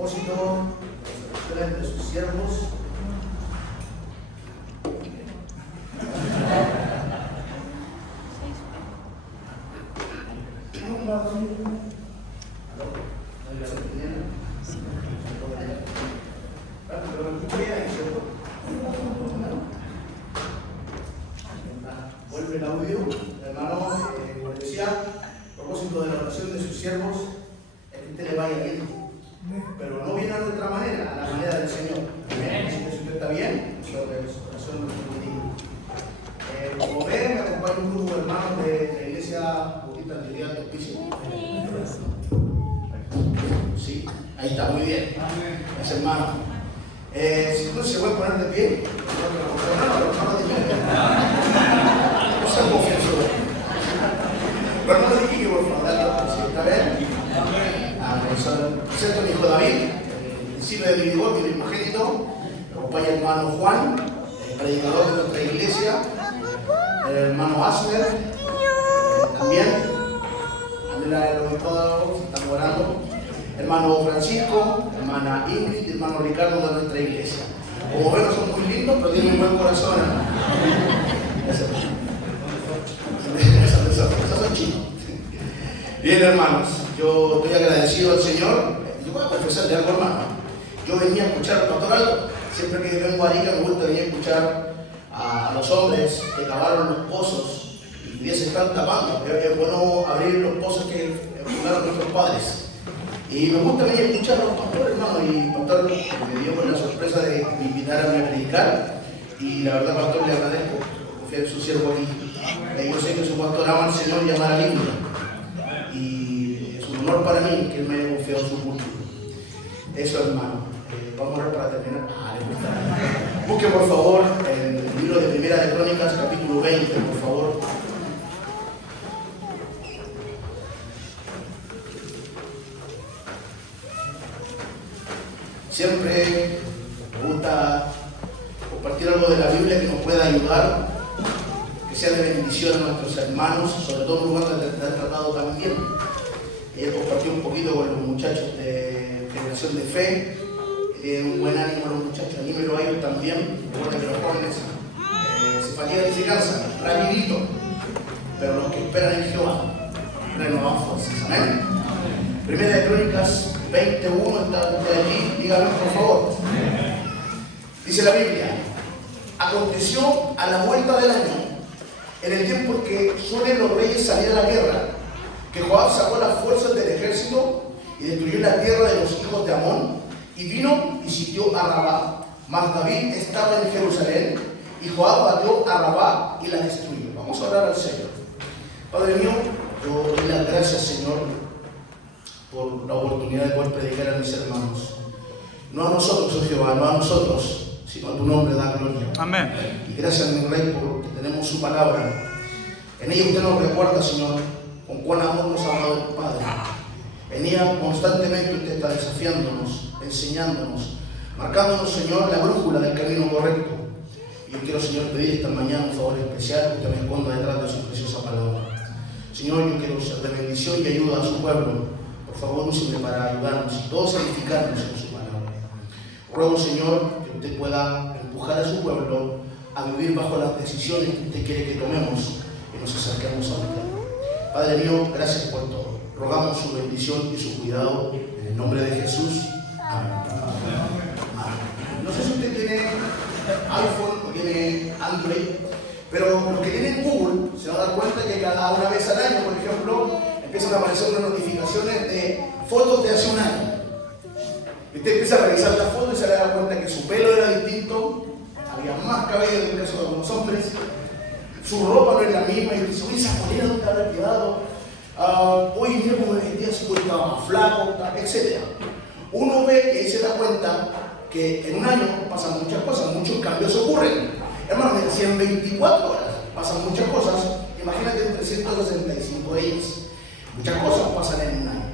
propósito de entre sus siervos. Vuelve el audio, hermano, como decía, a propósito de la oración de sus siervos, es que usted le vaya bien, pero no viene a nuestra manera, a la manera del Señor. Así que si usted está bien, su oración no es muy como ven, me acompaña un grupo de hermanos de la iglesia Bautista Trinidad de Hospicio. Sí, ahí está, muy bien. Es hermano. Si tú se puede poner de pie, no sean confianzudos. Pero no le dije que por favor, ¿está bien? Presento a mi hijo David, el discípulo de mi hijo, mi primogénito. Me acompaña el hermano Juan, el predicador de nuestra iglesia, el hermano Asner, también, Andrea el obispado, se están orando. Hermano Francisco, hermana Ingrid y hermano Ricardo de nuestra iglesia. Como ven, son muy lindos, pero tienen un buen corazón. Esos son chicos. Bien, hermanos, yo estoy agradecido al Señor. Yo voy a confesarle algo, hermano. Yo venía a escuchar al pastor Aldo. Siempre que vengo a Arica me gusta venir a escuchar a los hombres que cavaron los pozos y ya se están tapando. Es bueno abrir los pozos que fundaron nuestros padres. Y me gusta venir a escuchar a los pastores, hermano, y el pastor me dio con la sorpresa de invitarme a predicar. Y la verdad, pastor, le agradezco por confiar en su siervo aquí. Yo sé que su pastor ama al Señor y ama a la Biblia. Y es un honor para mí que él me haya confiado su culto. Eso, hermano. Vamos a orar para terminar. Busque, por favor, el libro de Primera de Crónicas, capítulo 20, por favor. Siempre me gusta compartir algo de la Biblia que nos pueda ayudar, que sea de bendición a nuestros hermanos, sobre todo en un lugar donde está tratado tan bien. Ella compartió un poquito con los muchachos de Generación de Fe, un buen ánimo a los muchachos, anímelo a ellos también. Recuerda que los jóvenes se fatigan y se cansan, rapidito, pero los que esperan en Jehová renovan fuerzas. Amén. Primera de Crónicas 21, está allí, dígame por favor. Dice la Biblia: aconteció a la vuelta del año, en el tiempo en que suelen los reyes salir a la guerra, que Joab sacó las fuerzas del ejército y destruyó la tierra de los hijos de Amón, y vino y sitió a Rabá. Mas David estaba en Jerusalén, y Joab batió a Rabá y la destruyó. Vamos a orar al Señor. Padre mío, yo doy las gracias, Señor, por la oportunidad de poder predicar a mis hermanos. No a nosotros, oh Jehová, no a nosotros, sino a tu nombre da gloria. Amén. Y gracias, mi Rey, porque tenemos su palabra. En ella usted nos recuerda, Señor, con cuán amor nos ha dado el Padre. En ella constantemente usted está desafiándonos, enseñándonos, marcándonos, Señor, la brújula del camino correcto. Y yo quiero, Señor, pedir esta mañana un favor especial, que usted me esconda detrás de su preciosa palabra. Señor, yo quiero ser de bendición y ayuda a su pueblo. Por favor, úseme para ayudarnos y todos edificarnos en su palabra. Ruego, Señor, que usted pueda empujar a su pueblo a vivir bajo las decisiones que usted quiere que tomemos y nos acerquemos a usted. Padre mío, gracias por todo. Rogamos su bendición y su cuidado en el nombre de Jesús. Amén. Amén. No sé si usted tiene iPhone o tiene Android, pero los que tienen Google se van a dar cuenta que cada una vez al año, por ejemplo, empiezan a aparecer unas notificaciones de fotos de hace un año. Usted empieza a revisar las fotos y se da cuenta que su pelo era distinto, había más cabello en el caso de algunos hombres, su ropa no es la misma, y dice: oye, esa polera nunca habrá quedado, oye, mira cómo me vestía así, porque estaba más flaco, etc. Uno ve y ahí se da cuenta que en un año pasan muchas cosas, muchos cambios ocurren. Hermano, si en 24 horas pasan muchas cosas, imagínate en 365 días. Muchas cosas pasan en un año.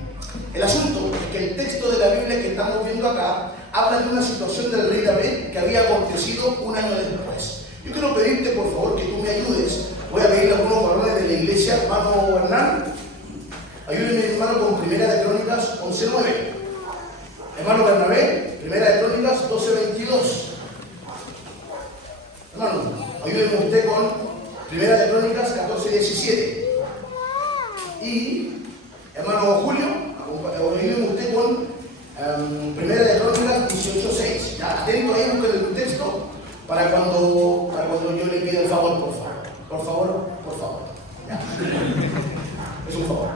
El asunto es que el texto de la Biblia que estamos viendo acá habla de una situación del rey David que había acontecido un año después. Yo quiero pedirte, por favor, que tú me ayudes. Voy a pedirle a algunos varones de la iglesia, hermano Hernán, ayúdenme, hermano, con Primera de Crónicas 11:9. Hermano Bernabé, Primera de Crónicas 12:22. Hermano, ayúdenme usted con Primera de Crónicas 14:17. Y, hermano Julio, ayúdenme usted con Primera de Crónicas 18:6. Ya, atento ahí, busquen el texto para cuando yo le pida el favor, por favor. Por favor. Ya. Es un favor.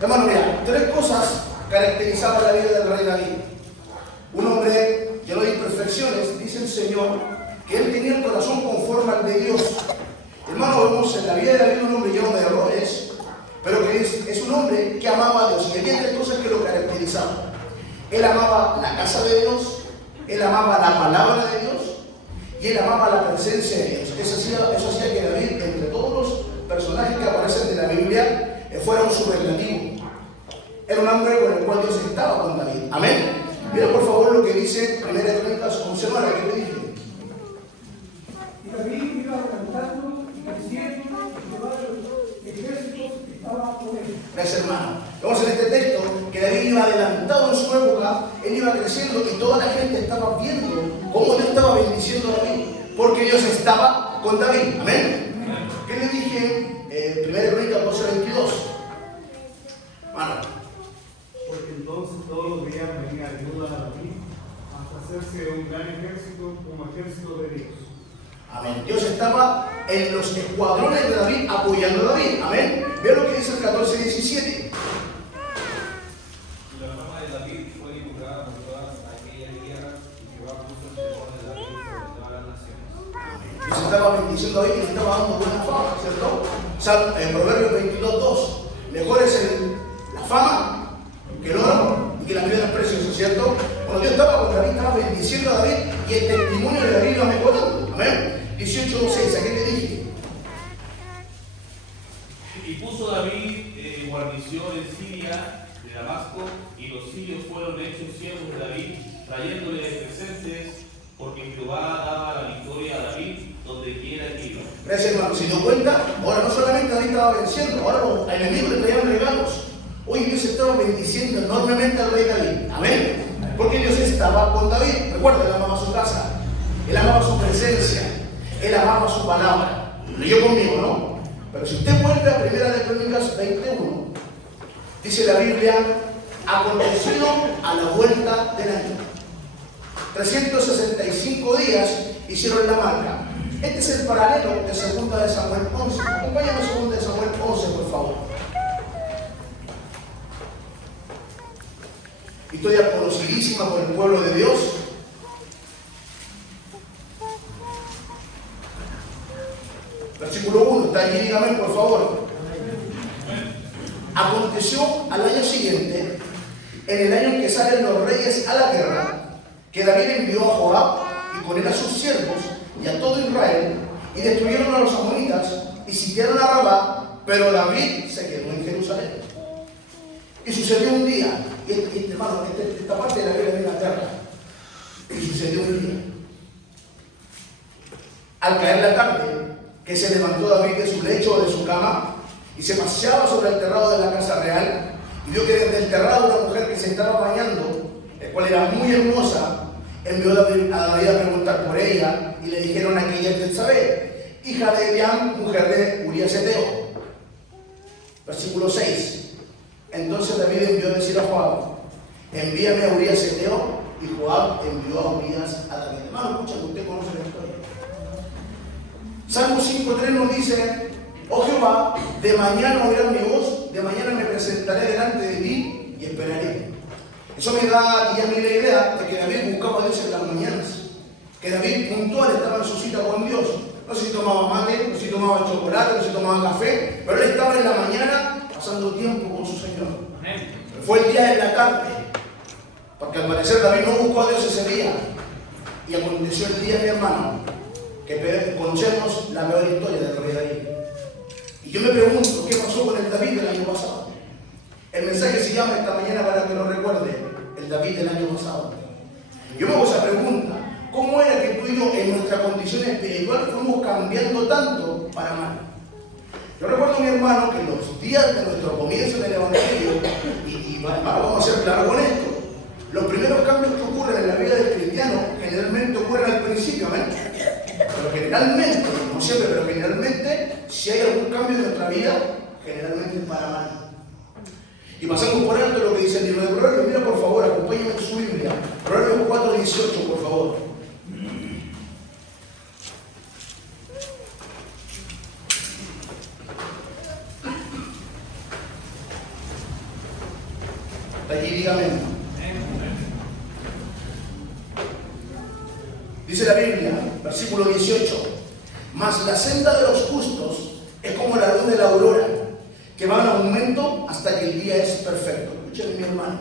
Hermano, mira, 3 cosas caracterizaban la vida del rey David. Un hombre lleno de imperfecciones, dice el Señor, que él tenía el corazón conforme al de Dios. Hermano, vemos en la vida de David un hombre lleno de errores, pero que es un hombre que amaba a Dios. Y había 3 cosas que lo caracterizaban. Él amaba la casa de Dios, él amaba la palabra de Dios y él amaba la presencia de Dios. Eso hacía que David, entre todos los personajes que aparecen en la Biblia, fuera un superlativo. Era un hombre con el cual Dios estaba con David. Amén. Mira por favor lo que dice 1 Crónicas 11:9, que le dije. Y David iba adelantando y creciendo, y Jehová de los ejércitos estaba con él. Gracias, hermano. Vemos en este texto que David iba adelantado en su época, él iba creciendo y toda la gente estaba viendo cómo Dios estaba bendiciendo a David, porque Dios estaba con David. Amén. ¿Qué le dije? 1 Crónicas 12:22. Hermano. Porque entonces todos los días venía ayuda a David hasta hacerse un gran ejército como ejército de Dios. Amén. Dios estaba en los escuadrones de David apoyando a David. Amén. Vean lo que dice el 14:17. La fama de David fue divulgada por todas aquellas guerras y Jehová puso el temor de David sobre todas las naciones. Dios estaba bendiciendo a David y le estaba dando buena fama, ¿cierto? En Proverbios 22:2. Mejor es la fama que el oro y que las piedras preciosas, ¿cierto? Cuando Dios estaba con David, estaba bendiciendo a David y el testimonio de David iba mejorando. Amén. 18:6, ¿a qué le dije? Y puso David guarnición en Siria de Damasco, y los sirios fueron hechos siervos de David, trayéndole presentes, porque Jehová daba la victoria a David donde quiera que iba. Gracias, hermano. Si dio cuenta, ahora no solamente David estaba venciendo, ahora los enemigos le traían regalos. Hoy Dios estaba bendiciendo enormemente al rey David. Amén. Porque Dios estaba con David. Recuerda, él amaba su casa, él amaba su presencia, él amaba su palabra. Lo leyó conmigo, ¿no? Pero si usted vuelve a 1 Crónicas 21, dice la Biblia, aconteció a la vuelta del año. 365 días hicieron la marca. Este es el paralelo de 2 de Samuel 11. Acompáñame a 2 de Samuel 11, por favor. Historia conocidísima por el pueblo de Dios. Versículo 1, está allí, dígame por favor. Aconteció al año siguiente, en el año en que salen los reyes a la guerra, que David envió a Joab y con él a sus siervos y a todo Israel, y destruyeron a los amonitas y sitiaron a Rabá, pero David se quedó en Jerusalén. Y sucedió un día, hermano, esta parte de la Biblia viene a la tierra. Y sucedió un día, al caer la tarde, que se levantó David de su lecho o de su cama y se paseaba sobre el terrado de la casa real, y vio que desde el terrado una mujer que se estaba bañando, la cual era muy hermosa, envió a David a preguntar por ella, y le dijeron a aquella Betsabé, hija de Eliam, mujer de Urías Eteo. Versículo 6. Entonces David envió a decir a Joab, envíame a Urías Eteo, y Joab envió a Urías a David. Hermano, escucha, que usted conoce la historia. Salmo 5:3 nos dice, oh Jehová, de mañana oirás mi voz, de mañana me presentaré delante de ti y esperaré. Eso me da aquí a mí la idea de que David buscaba a Dios en las mañanas, que David puntual estaba en su cita con Dios. No sé si tomaba mate, no sé si tomaba chocolate, no sé si tomaba café, pero él estaba en la mañana pasando tiempo con su Señor. Pero fue el día de la tarde, porque al parecer David no buscó a Dios ese día. Y aconteció el día, mi hermano, que conocemos la peor historia del rey David. Y yo me pregunto, ¿qué pasó con el David del año pasado? El mensaje se llama esta mañana para que lo recuerde, el David del año pasado. Yo me hago esa pregunta, ¿cómo era que tú y yo en nuestra condición espiritual fuimos cambiando tanto para mal? Yo recuerdo, mi hermano, que en los días de nuestro comienzo del Evangelio, y vamos a ser claros con esto, los primeros generalmente, no siempre, pero generalmente, si hay algún cambio en nuestra vida, generalmente es para mal. Y pasamos por alto lo que dice el libro de Proverbios. Mira, por favor, acompáñame en su Biblia. Proverbios 4:18, por favor. Allí dígame. Dice la Biblia, versículo 18: mas la senda de los justos es como la luz de la aurora, que va en aumento hasta que el día es perfecto. Escuchen, mi hermano,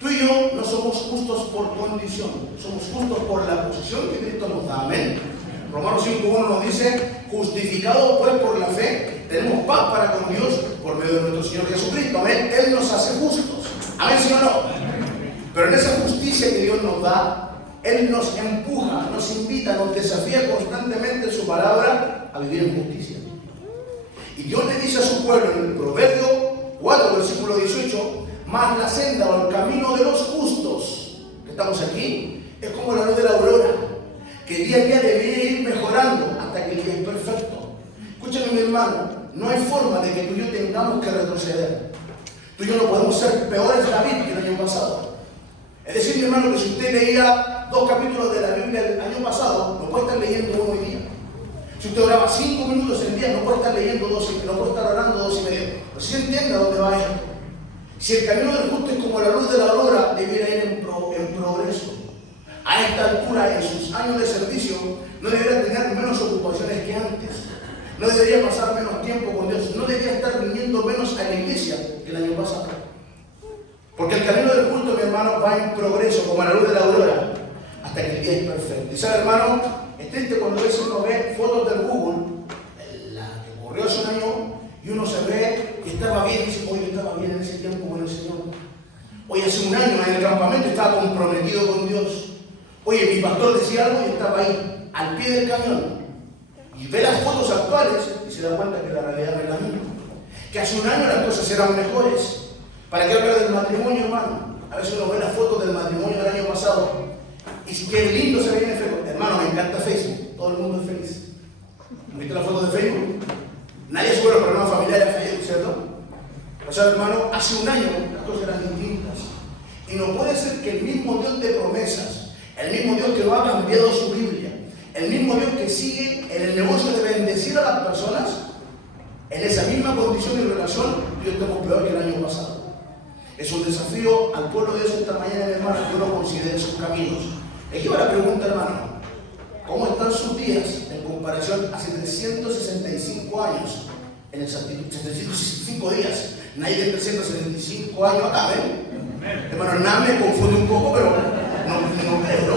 tú y yo no somos justos por condición, somos justos por la posición que Cristo nos da. Amén. Romanos 5:1 nos dice: justificados pues por la fe, tenemos paz para con Dios por medio de nuestro Señor Jesucristo. Amén. Él nos hace justos. Amén, ¿sí o no? Pero en esa justicia que Dios nos da, Él nos empuja, nos invita, nos desafía constantemente en su palabra a vivir en justicia. Y Dios le dice a su pueblo en el Proverbio 4, versículo 18: mas la senda o el camino de los justos, que estamos aquí, es como la luz de la aurora, que día a día debería ir mejorando hasta que el día es perfecto. Escúchame, mi hermano, no hay forma de que tú y yo tengamos que retroceder. Tú y yo no podemos ser peores David que el año pasado. Es decir, mi hermano, que si usted leía 2 capítulos de la Biblia el año pasado, no puede estar leyendo uno hoy día. Si usted oraba 5 minutos al día, no puede estar leyendo 12, no puede estar orando 2 y medio. Pero si entiende a dónde va esto. Si el camino del justo es como la luz de la aurora, debiera ir en progreso. A esta altura, en sus años de servicio, no debería tener menos ocupaciones que antes. No debería pasar menos tiempo con Dios. No debería estar viniendo menos a la iglesia que el año pasado. Porque el camino del culto, mi hermano, va en progreso, como la luz de la aurora, hasta que el día es perfecto. Y sabe, hermano, es triste cuando a veces uno ve fotos del Google, la que ocurrió hace un año, y uno se ve que estaba bien, y dice: oye, estaba bien en ese tiempo con el Señor. Oye, hace un año en el campamento estaba comprometido con Dios. Oye, mi pastor decía algo y estaba ahí, al pie del cañón. Y ve las fotos actuales y se da cuenta que la realidad no es la misma. Que hace un año las cosas eran mejores. ¿Para qué hablar del matrimonio, hermano? A veces uno ve las fotos del matrimonio del año pasado y si qué lindo se ve en el Facebook. Hermano, me encanta Facebook. Todo el mundo es feliz. ¿Han visto las fotos de Facebook? Nadie sube los problemas familiares a Facebook, ¿cierto? O sea, hermano, hace un año las cosas eran distintas. Y no puede ser que el mismo Dios de promesas, el mismo Dios que no ha cambiado su Biblia, el mismo Dios que sigue en el negocio de bendecir a las personas, en esa misma condición y relación, Dios estamos peor que el año pasado. Es un desafío al pueblo de Dios esta mañana, mi hermano, que uno considere sus caminos. Aquí va la pregunta, hermano: ¿cómo están sus días en comparación hace 365 años en exactitud? 365 días. Nadie de 375 años acá, ¿ven? Hermano, nada me confunde un poco, pero no creo, ¿no?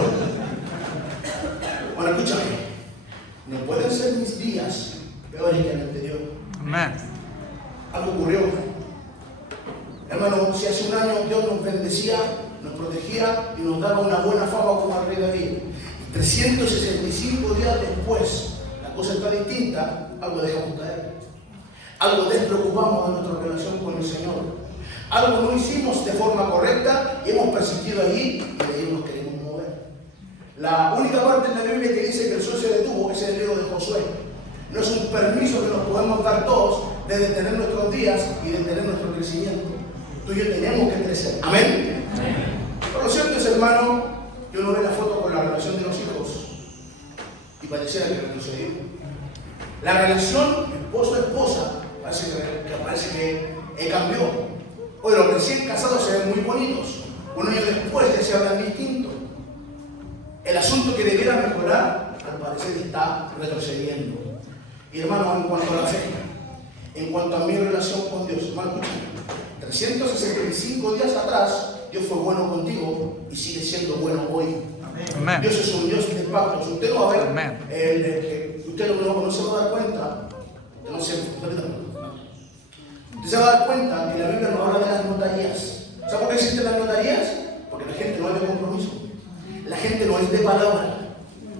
Bueno, escúchame. No pueden ser mis días peores que el anterior. Amén. Algo ocurrió. Hermano, si hace un año Dios nos bendecía, nos protegía y nos daba una buena fama como al rey David, y 365 días después la cosa está distinta, algo dejamos caer. Algo despreocupamos de nuestra relación con el Señor. Algo no hicimos de forma correcta y hemos persistido allí y de ahí nos queremos mover. La única parte en la Biblia que dice que el sol se detuvo es el libro de Josué. No es un permiso que nos podemos dar todos de detener nuestros días y detener nuestro crecimiento. Tú y yo tenemos que crecer. Amén. Pero lo cierto es, hermano, que uno ve la foto con la relación de los hijos y pareciera que retrocedió. La relación esposo-esposa parece que cambió. Hoy los recién casados se ven muy bonitos. Un año después ya se hablan distinto. El asunto que debiera mejorar, al parecer, está retrocediendo. Y hermano, en cuanto a la fe, en cuanto a mi relación con Dios, hermano, 365 días atrás, Dios fue bueno contigo y sigue siendo bueno hoy. Amén. Dios es un Dios de pactos. Usted lo va a ver, Amén. usted no se va a dar cuenta, usted se va a dar cuenta que la Biblia no habla de las notarías. ¿Sabe por qué existen las notarías? Porque la gente no es de compromiso. La gente no es de palabra.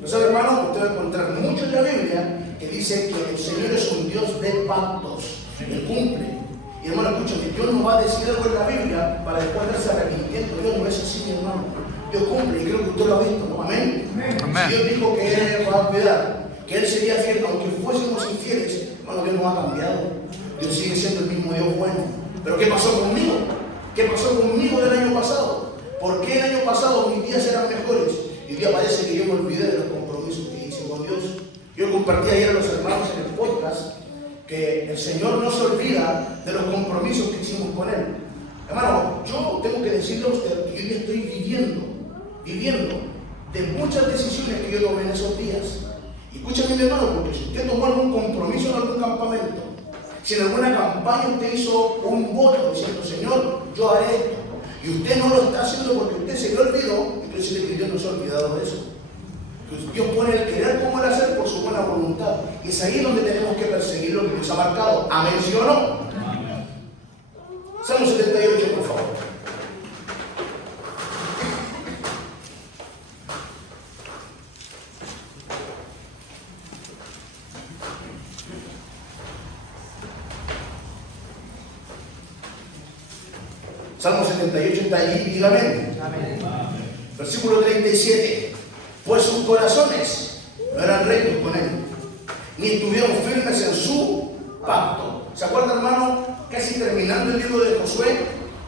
¿No sabe, hermano? Usted va a encontrar mucho en la Biblia que dice que el Señor es un Dios de pactos. Él cumple. Y hermano, escúchame, Dios no va a decir algo en la Biblia para después darse arrepentimiento. Dios no es así, mi hermano. Dios cumple y creo que usted lo ha visto, ¿no? Amén. Amén. Si Dios dijo que Él va a cuidar que Él sería fiel, aunque fuésemos infieles. Hermano, Dios no ha cambiado. Dios sigue siendo el mismo Dios bueno. Pero ¿qué pasó conmigo? ¿Qué pasó conmigo del año pasado? ¿Por qué el año pasado mis días eran mejores? Y hoy día parece que yo me olvidé de los compromisos que hice con Dios. Yo compartí ayer a los hermanos en el podcast que el Señor no se olvida de los compromisos que hicimos con Él. Hermano, yo tengo que decirle a usted que yo estoy viviendo de muchas decisiones que yo tomé en esos días. Y escúchame, mi hermano, porque si usted tomó algún compromiso en algún campamento, si en alguna campaña usted hizo un voto diciendo, Señor, yo haré esto, y usted no lo está haciendo porque usted se le olvidó, yo quiero decirle que Dios no se ha olvidado de eso. Dios pone el querer como el hacer por su buena voluntad. Y es ahí donde tenemos que perseguir lo que Dios ha marcado. ¿Amén, sí o no? Amén. Salmo 78, por favor. Salmo 78 está allí, dígame. Amén. Versículo 37. Pues sus corazones no eran rectos con Él, ni estuvieron firmes en su pacto. ¿Se acuerdan, hermano? Casi terminando el libro de Josué,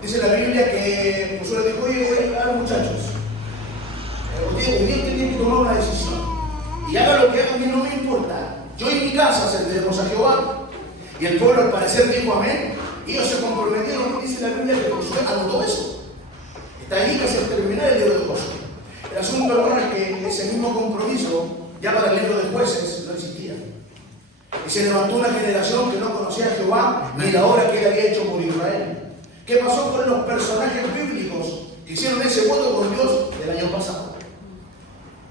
dice la Biblia que Josué le dijo, oye, muchachos, hoy día usted tiene que tomar una decisión. Y haga lo que haga, a mí no me importa. Yo y mi casa serviremos a Jehová. Y el pueblo al parecer dijo amén. Y ellos se comprometieron, dice la Biblia, que Josué anotó eso. Está allí casi al terminar el libro de Josué. El asunto, hermano, es que ese mismo compromiso ya para el libro de Jueces no existía. Y se levantó una generación que no conocía a Jehová ni la obra que Él había hecho por Israel. ¿Qué pasó con los personajes bíblicos que hicieron ese voto con Dios del año pasado?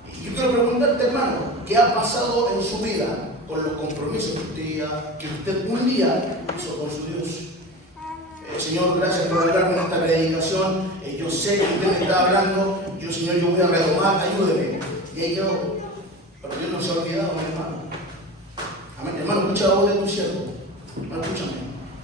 Y yo quiero preguntarte, hermano, ¿qué ha pasado en su vida con los compromisos que usted un día hizo con su Dios? Señor, gracias por hablarme en esta predicación. Yo sé que usted me está hablando. Señor, yo voy a retomar, ayúdeme. Y ahí quedó. Pero Dios no se ha olvidado, mi hermano. Amén. Hermano, escucha la voz de tu siervo. Hermano, escúchame.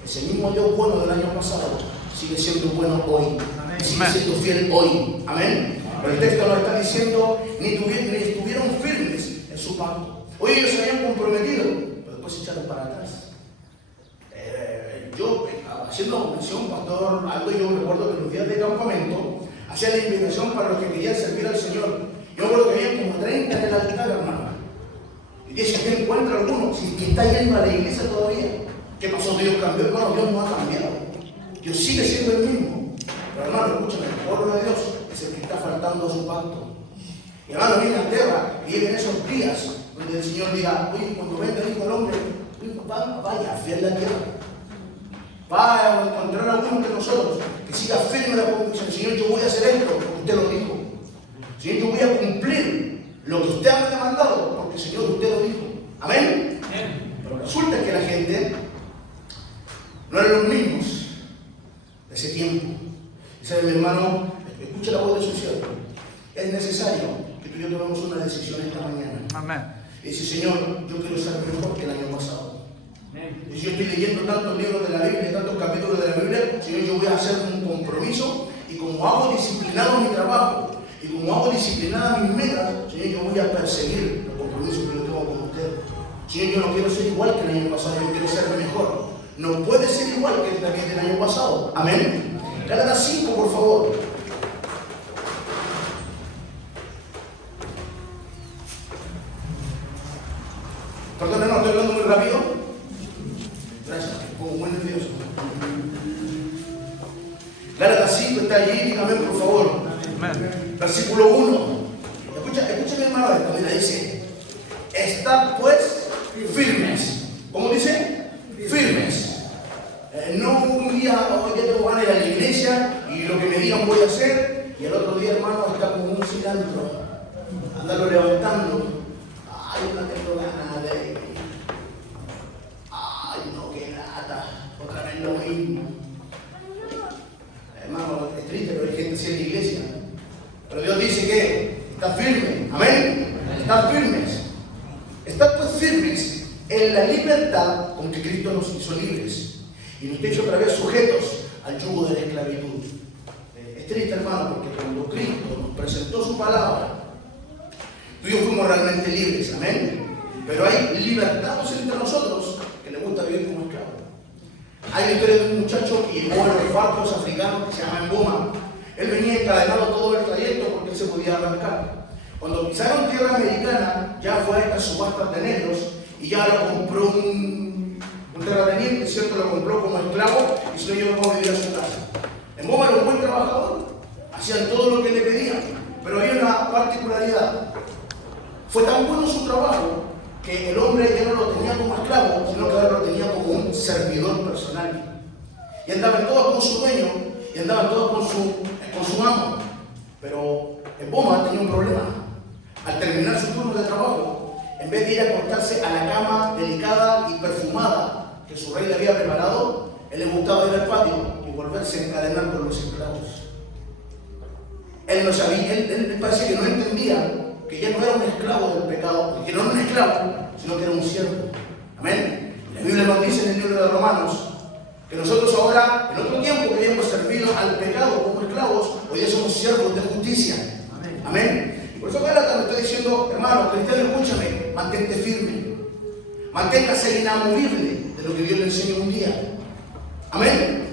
Ese mismo Dios bueno del año pasado sigue siendo bueno hoy. Amén. Sigue siendo fiel hoy. Amén. Pero el texto nos está diciendo, ni estuvieron firmes en su pacto. Hoy ellos se habían comprometido, pero después se echaron para atrás. Yo, haciendo mención, pastor Aldo, yo recuerdo que los días de campamento hacía la invitación para los que querían servir al Señor. Yo recuerdo que había como 30 en el altar, hermano. Y dice, si usted encuentra alguno, si que está yendo a la iglesia todavía, ¿qué pasó? Dios cambió. Hermano, Dios no ha cambiado. Dios sigue siendo el mismo. Pero hermano, escúchame, el pueblo de Dios es el que está faltando a su pacto. Y hermano, viene a tierra y vienen esos días donde el Señor diga, oye, cuando venga el Hijo del Hombre, vaya, fiel la tierra. Va a encontrar a alguno de nosotros que siga firme la convicción. Señor, yo voy a hacer esto porque usted lo dijo. Señor, yo voy a cumplir lo que usted me ha demandado porque, Señor, usted lo dijo. Amén. Pero resulta que la gente no eran los mismos de ese tiempo. Y sabe, mi hermano, escucha la voz de su siervo. Es necesario que tú y yo tomemos una decisión esta mañana. Amén. Y dice, Señor, yo quiero ser mejor que el año pasado. Y si yo estoy leyendo tantos libros de la Biblia, tantos capítulos de la Biblia, Señor, yo voy a hacer un compromiso y como hago disciplinado mi trabajo y como hago disciplinada mis metas, Señor, yo voy a perseguir los compromisos que yo tengo con usted. Señor, yo no quiero ser igual que el año pasado, yo quiero ser mejor. No puede ser igual que el David del año pasado. Amén. Gálatas 5, por favor. Perdón, no, estoy hablando muy rápido. Gracias, como muy nervioso. Gálatas 5 está allí, dígame por favor. Amén. Versículo 1. Escúchame, hermano, esto. Mira, dice: estad pues firmes. ¿Cómo dice? Firmes. No un día, hoy día tengo ganas de ir a la iglesia y lo que me digan voy a hacer, y el otro día, hermano, está como un cilantro, andarlo levantando. Ay, no tengo ganas de ir. Ay, no, qué lata. Otra vez lo mismo. Hermano, es triste, pero hay gente así en la iglesia. Pero Dios dice que está firme. Amén. Están firmes. Están pues firmes en la libertad con que Cristo nos hizo libres. Y nos hizo otra vez sujetos al yugo de la esclavitud. Es triste, hermano, porque cuando Cristo nos presentó su palabra, tú y yo fuimos realmente libres. Amén. Pero hay libertados entre nosotros que les gusta vivir como esclavos. Hay la historia de un muchacho que llegó a los barcos africanos que se llama Mboma. Él venía encadenado todo el trayecto porque él se podía arrancar. Cuando pisaron tierra americana, ya fue a estas subastas de negros y ya lo compró un terrateniente, ¿cierto? Lo compró como esclavo y se lo llevó a vivir a su casa. Mboma era un buen trabajador, hacían todo lo que le pedían, pero había una particularidad. Fue tan bueno su trabajo que el hombre ya no lo tenía como esclavo, sino que ahora lo tenía como un servidor personal. Y andaban todos con su dueño, y andaban todos con su amo. Pero Mboma tenía un problema. Al terminar su turno de trabajo, en vez de ir a acostarse a la cama delicada y perfumada que su rey le había preparado, él le gustaba ir al patio y volverse a encadenar con los esclavos. Él no sabía, él parecía que no entendía que ya no era un esclavo del pecado, que no era un esclavo, sino que era un siervo. Amén. La Biblia nos dice en el libro de Romanos que nosotros ahora, en otro tiempo que habíamos servido al pecado como esclavos, hoy ya somos siervos de justicia. Amén. Amén. Y por eso Gálatas me está diciendo, hermano, cristiano, escúchame, mantente firme, manténgase inamovible de lo que Dios le enseñó un día. Amén.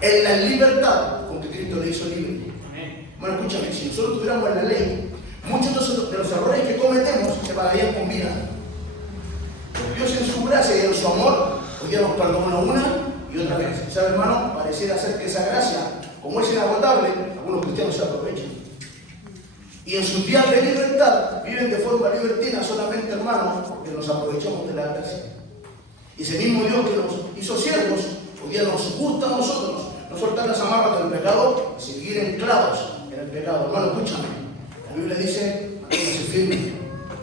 En la libertad con que Cristo le hizo libre. Bueno, escúchame, si nosotros tuviéramos la ley, muchos de los errores que cometemos se pagarían con vida. Pero Dios en su gracia y en su amor, hoy día nos perdona una y otra vez. ¿Sabe, hermano? Pareciera ser que esa gracia, como es inagotable, algunos cristianos se aprovechan. Y en sus días de libertad viven de forma libertina solamente, hermanos, porque nos aprovechamos de la gracia. Y ese mismo Dios que nos hizo siervos, hoy día nos gusta a nosotros no soltar las amarras del pecado y seguir enclavos en el pecado. Hermano, escúchame. La Biblia dice, manténgase firme.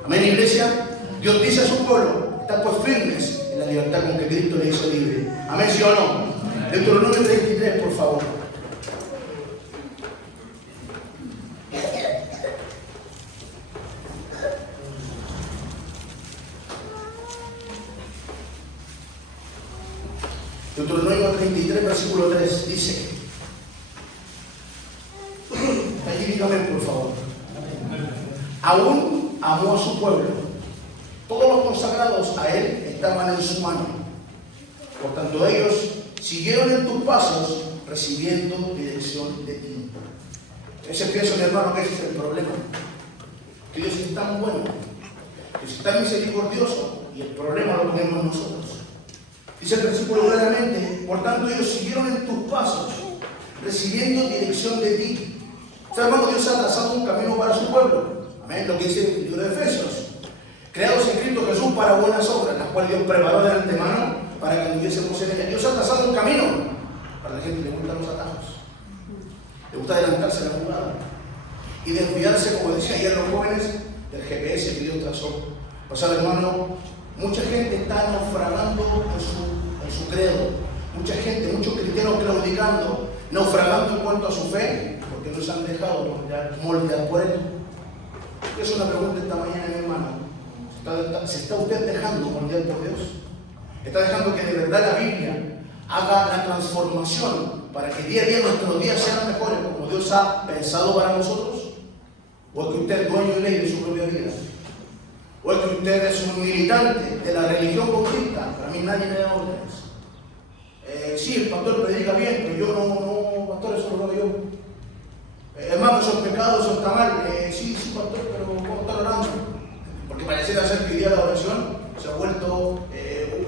Amén, iglesia. Dios dice a su pueblo, están pues firmes en la libertad con que Cristo le hizo libre. Amén, ¿sí o no? Deuteronomio 33, por favor. Deuteronomio 33, versículo 3, dice, allí dígame por favor, aún amó a su pueblo, todos los consagrados a él estaban en su mano, por tanto ellos siguieron en tus pasos, recibiendo dirección de ti. Ese pienso, mi hermano, que ese es el problema, que Dios es tan bueno, que es tan misericordioso, y el problema lo ponemos nosotros. Dice el versículo claramente, por tanto ellos siguieron en tus pasos, recibiendo dirección de ti. O sea, hermano, Dios ha trazado un camino para su pueblo. Amén, lo que dice el libro de Efesios. Creados en Cristo Jesús para buenas obras, las cuales Dios preparó de antemano para que anduviésemos en ella. Dios ha trazado un camino para la gente que le gustan los atajos. Le gusta adelantarse a la jugada. Y desviarse, como decía ayer los jóvenes, del GPS que Dios trazó. O sea, hermano, mucha gente está naufragando en su credo. Mucha gente, muchos cristianos claudicando, naufragando en cuanto a su fe, porque no se han dejado moldear por él. Es una pregunta esta mañana, mi hermano. ¿Se está usted dejando moldear por Dios? ¿Está dejando que de verdad la Biblia haga la transformación para que día a día nuestros días sean mejores como Dios ha pensado para nosotros? ¿O es que usted es dueño y ley de su propia vida? ¿O es que usted es un militante de la religión bautista? Para mí nadie me da órdenes. Sí, el pastor predica bien, pero yo no, pastor, eso no lo veo yo. Hermano, esos pecados, eso está mal. Sí, pastor, pero ¿cómo está orando? Porque pareciera ser que hoy día la oración se ha vuelto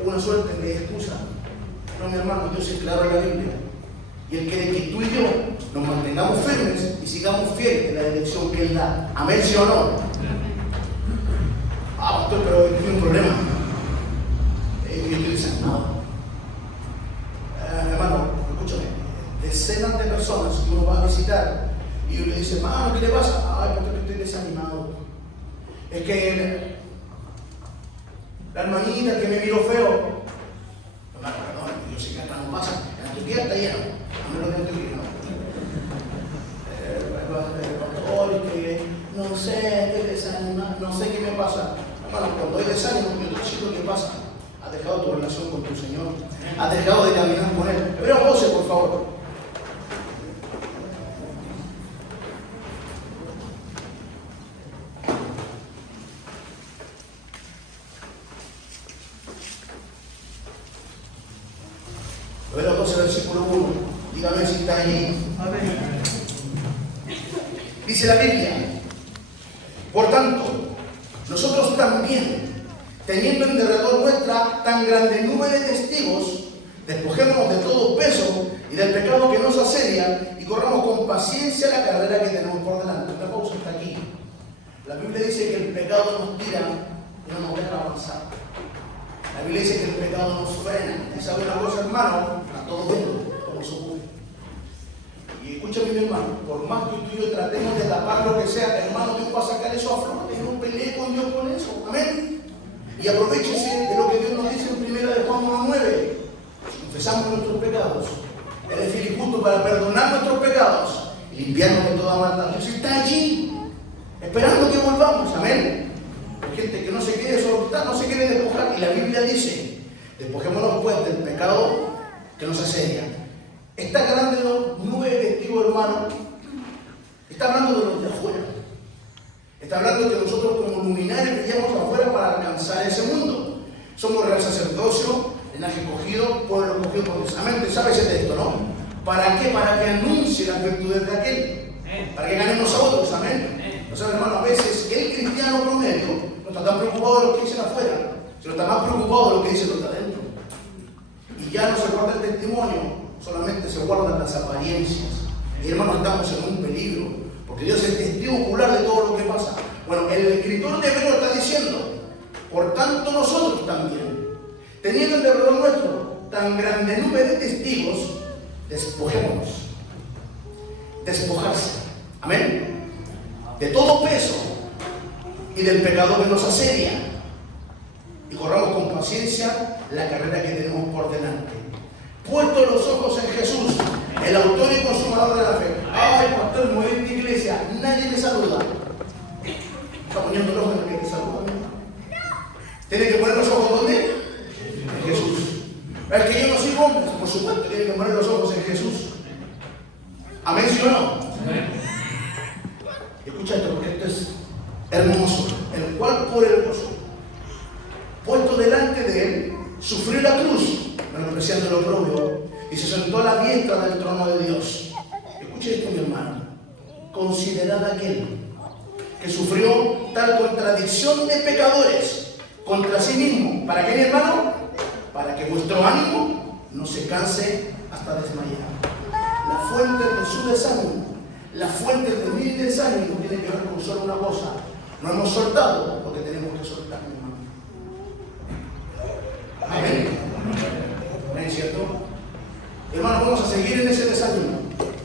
una suerte de excusa. No, mi hermano, Dios es claro en la Biblia. Y Él quiere que tú y yo nos mantengamos firmes y sigamos fieles en la dirección que Él da. Amén, ¿sí o no? Pastor, pero hay un problema. Yo estoy desanimado. Hermano, escúchame. Decenas de personas que uno va a visitar y uno le dice, hermano, ¿qué le pasa? Ay, pastor, estoy desanimado. Es que la hermanita que me miró feo. Hermano, perdón, yo sé que acá no pasa. En Antioquía está lleno. A menos de Antioquía, no. Pastor, que no sé, estoy desanimado, no sé qué me pasa. Hermano, cuando hay desánimo, yo te siento qué pasa. Has dejado tu relación con tu Señor. Has dejado de caminar con Él. Pero voce, por favor. 14, versículo 1. Dígame si está allí. Dice la Biblia: por tanto, nosotros también, teniendo en derredor nuestra tan grande nube de testigos, despojémonos de todo peso y del pecado que nos asedia y corramos con paciencia la carrera que tenemos por delante. Una pausa hasta aquí. La Biblia dice que el pecado nos tira y no nos deja avanzar. La Biblia dice que el pecado nos frena. ¿Y sabe una cosa, hermano? A todo esto, como se ocurre. Y escúchame, mi hermano, por más que tú y yo tratemos de tapar lo que sea, hermano, Dios va a sacar eso a flote. No pelee con Dios con eso. Amén. Y aprovechese de lo que Dios nos dice en 1 Juan 1:9. Confesamos nuestros pecados. Él es fiel y justo para perdonar nuestros pecados y limpiarnos de toda maldad. Dios está allí, esperando que volvamos. Amén. Hay gente que no se quiere soltar, no se quiere despojar. Y la Biblia dice: despojémonos pues del pecado que nos asedia. Esta grande nube de testigos, hermano, está hablando de los de afuera. Está hablando de que nosotros como luminares brillamos afuera para alcanzar ese mundo. Somos real sacerdocio, linaje escogido, pueblo escogido por Dios. Amén. ¿Sabe ese texto, no? ¿Para qué? Para que anuncie las virtudes de aquel. Para que ganemos a otros. Amén. O sea, hermano, a veces el cristiano promedio no está tan preocupado de lo que dicen afuera, sino está más preocupado de lo que dicen los de adentro. Y ya no se guarda el testimonio, solamente se guardan las apariencias. Y hermanos, estamos en un peligro, porque Dios es testigo ocular de todo lo que pasa. Bueno, el escritor de Hebreo está diciendo: por tanto nosotros también, teniendo en derredor nuestro tan grande nube de testigos, despojémonos. Despojarse. Amén. De todo peso y del pecado que nos asedia, y corramos con paciencia la carrera que tenemos por delante. Puestos los ojos en Jesús, el autor y consumador de la fe. Ay, pastor, muy bien de iglesia, nadie me saluda. Está poniendo el ojo en el que te saluda. Tiene que poner los ojos ¿dónde? En Jesús. Es que yo no soy hombre, por supuesto, tiene que poner los ojos en Jesús. Amén, ¿sí o no? Amén. Escucha esto, porque esto es hermoso. El cual por el gozo puesto delante de él sufrió la cruz, menospreciando el oprobio, y se sentó a la diestra del trono de Dios. Escucha esto, mi hermano. Considerad aquel que sufrió tal contradicción de pecadores contra sí mismo. ¿Para qué, mi hermano? Para que vuestro ánimo no se canse hasta desmayar. La fuente de su desánimo, la fuente de mi desánimo tiene que ver con solo una cosa: no hemos soltado lo que tenemos que soltar, mi hermano. Amén. ¿No es cierto? Hermanos, vamos a seguir en ese desánimo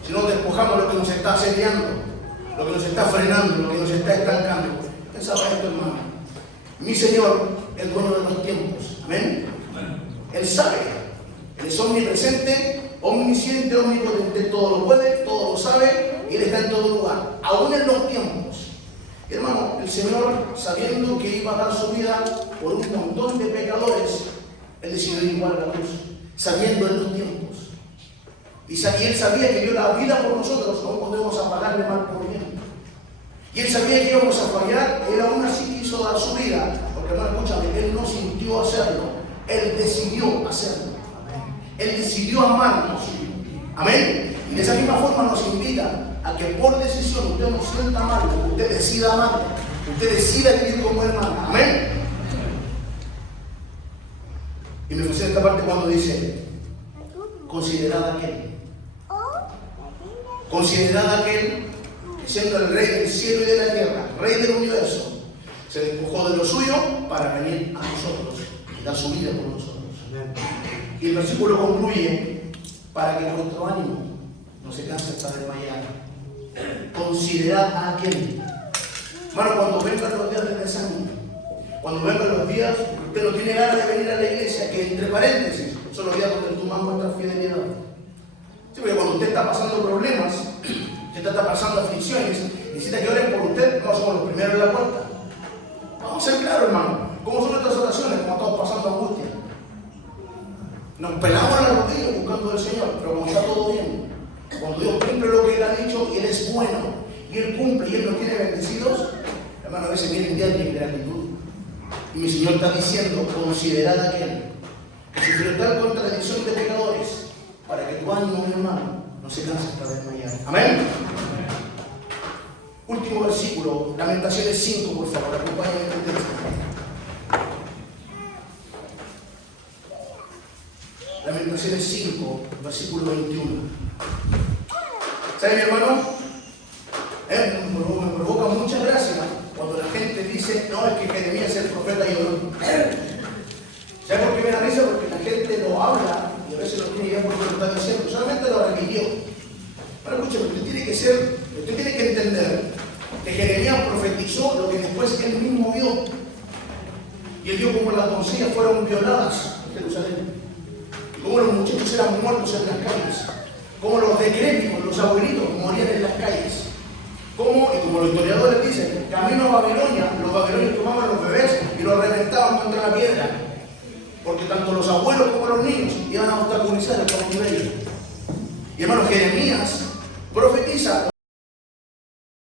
si no despojamos lo que nos está asediando, lo que nos está frenando, lo que nos está estancando. Pensaba esto, hermano. Mi Señor es dueño de los tiempos. Amén. Él sabe. Él es omnipresente, omnisciente, omnipotente. Todo lo puede, todo lo sabe, y Él está en todo lugar, aún en los tiempos. Hermano, el Señor, sabiendo que iba a dar su vida por un montón de pecadores, Él decidió ir igual a la cruz, sabiendo en los tiempos. Y Él sabía que dio la vida por nosotros, no podemos pagarle mal por bien. Y Él sabía que íbamos a fallar, Él aún así quiso dar su vida, porque hermano, escúchame, Él no sintió hacerlo, Él decidió hacerlo. Él decidió amarnos. Amén. Y de esa misma forma nos invita a que por decisión usted no sienta mal, usted decida amar, usted decida vivir como hermano. Amén. Y me fascina esta parte cuando dice: considerad aquel que, siendo el rey del cielo y de la tierra, rey del universo, se despojó de lo suyo para venir a nosotros y dar su vida por nosotros. Y el versículo concluye: para que vuestro ánimo no se canse hasta desmayar. Considerad a aquel. Hermano, cuando vengan los días de desánimo, cuando vengan los días que usted no tiene ganas de venir a la iglesia, que entre paréntesis son los días donde tú más muestras fidelidad. Sí, porque cuando usted está pasando problemas, usted está pasando aflicciones, necesita que oren por usted, no somos los primeros en la puerta. Vamos a ser claros, hermano. ¿Cómo son nuestras oraciones cuando estamos pasando angustia? Nos pelamos en la rodilla buscando al Señor, pero cuando está todo bien, cuando Dios cumple lo que Él ha dicho, y Él es bueno, y Él cumple, y Él nos tiene bendecidos, hermano, a veces vienen días de ingratitud. Y mi Señor está diciendo: considerad aquel que sufrió tal contradicción de pecadores para que tu ánimo, mi hermano, no se canse hasta desmayar. Amén. Último versículo, Lamentaciones 5, por favor, acompáñenme en el texto. Lamentaciones 5, versículo 21. ¿Sabe, mi hermano? Me provoca mucha gracia cuando la gente dice, no, es que Jeremías es el profeta y yo no. ¿Sabe por qué me da risa? Porque la gente lo habla y a veces no tiene idea por qué lo está diciendo. Solamente lo religió. Ahora escúchame, usted tiene que entender que Jeremías profetizó lo que después él mismo vio. Y él vio como las doncellas fueron violadas en Jerusalén. Y cómo los muchachos eran muertos en las calles. Cómo los decrépitos, los abuelitos, morían en las calles. Cómo, y como los historiadores dicen, camino a Babilonia, los babilonios tomaban los bebés y los reventaban contra la piedra. Porque tanto los abuelos como los niños iban a obstaculizar el cautiverio. Y hermano, Jeremías profetiza